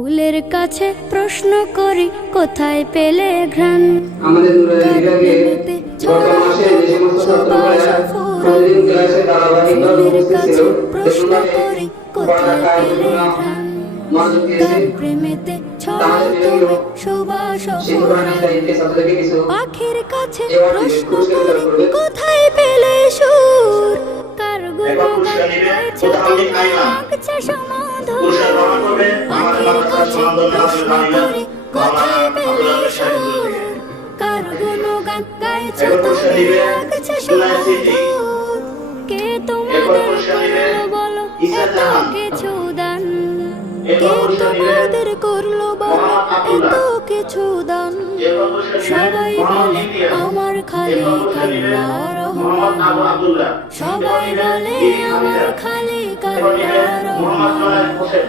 ফুলের কাছে প্রশ্ন করি কোথায় পেলে ঘ্রাণ? আমাদের প্রেমেতে ছড়াও তুমি ছাত্রদেরকে কিছু পাখির কাছে প্রশ্ন করি কোথায় পেলে সমাধান পুরস্কার গ্রহণ করবে আমাদের পাখির কাছে প্রশ্ন করি কোথায় পেলে সুর? কার গুণগান তুমি জুলাই সিটি। সমাধান? কে তোমাদের বলো এত কিছু দান কে তোমাদের করল বলো? এত কিছু দান সবাই বলে আমার খালি মোহাম্মদ রহমান। সবাই বলে আমার খালি রহমান হোসেন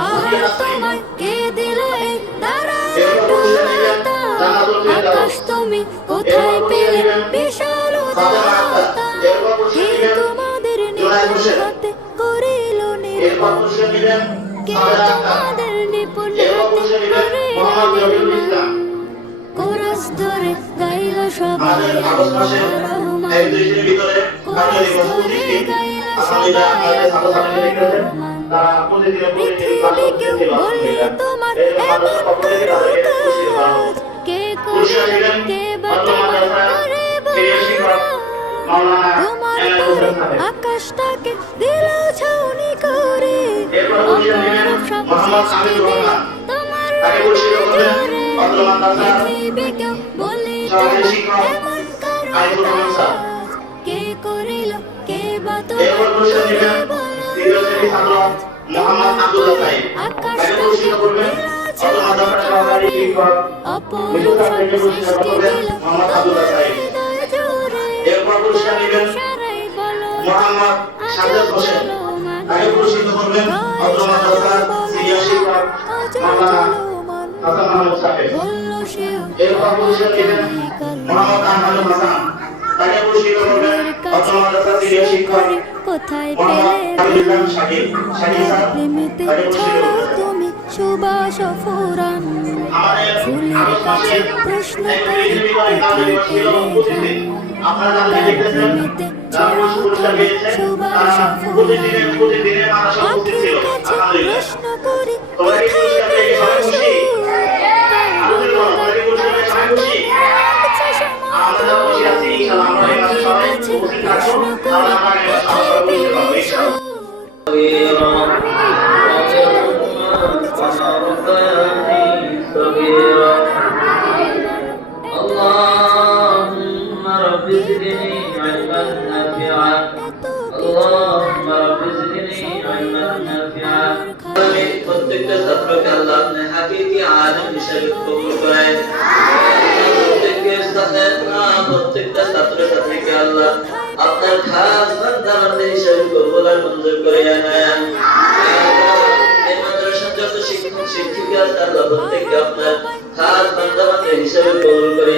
পাহাড় তোমায় কে দিল এই দাঁড়াটা আকাশ তুমি কোথায় বিশাল কে তোমাদের নিপুণ করিল নির্মাণ কে তোমাদের নিপুণ এরপর হাতে পুরস্কার নিবেন করিল বসতি আলহামদুলিল্লাহ আমাদের ছাত্রছাত্রীরা লিখেছেন তারা প্রতিদিনের প্রতিদিন ক্লাসে পৃথিবীকে উপস্থিত ছিল বলে আলহামদুলিল্লাহ তোমার এমন করা। কাজ কে করে কে বা অত্র তোমার মাদ্রাসার করে তোমার করে সাহেব। আকাশটাকে দিল ছাউনি করে অপরূপ সব সৃষ্টি দিল তোমার তাকে পুরস্কৃত করবেন জোরে। অত্র মাদ্রাসার বলে তোমার এমন স্যার। কাজ কে করিল, কে বা তোমার পুরস্কার করে শ্রেণির ছাত্র মোহাম্মদ আব্দুল্লাহ সাহেব তাকে পুরস্কৃত করবেন অত্র মাদ্রাসার সহকারী শিক্ষক অপরূপ সব সৃষ্টি দিল মোহাম্মদ আব্দুল্লাহ সাহেব। এরপর পুরস্কার নেবেন মোহাম্মদ সাজ্জাদ হোসেন। তাকে পুরস্কৃত করবেন অত্র সিনিয়র শিক্ষক মাওলানা হাসান মাহমুদ সাহেব। এরপর পুরস্কার নেবেন মোহাম্মদ আহমদ হাসান। কোথায় পেলে প্রেমেতে ছাড়াও তুমি সুবাস ফুরান ফুলের কাছে প্রশ্ন করি কোথায় পেলে প্রেমেতে তুমি সুবাস পাখির কাছে প্রশ্ন করি কোথায় علما نافعا اللهم رب زدني علما نافعا আমি প্রত্যেকটা ছাত্রকে আল্লাহ আপনি হাকিকি আলেম হিসেবে কবুল করেন প্রত্যেকের সাথে আহ, প্রত্যেকটা ছাত্র ছাত্রীকে আল্লাহ আপনার খাস বান্দা বান্দা হিসেবে কবুল আর মঞ্জুর করে নেন এই মাদ্রাসার যত শিক্ষক শিক্ষিকা আছে আল্লাহ প্রত্যেককে আপনার খাস বান্দা বান্দা হিসেবে কবুল করে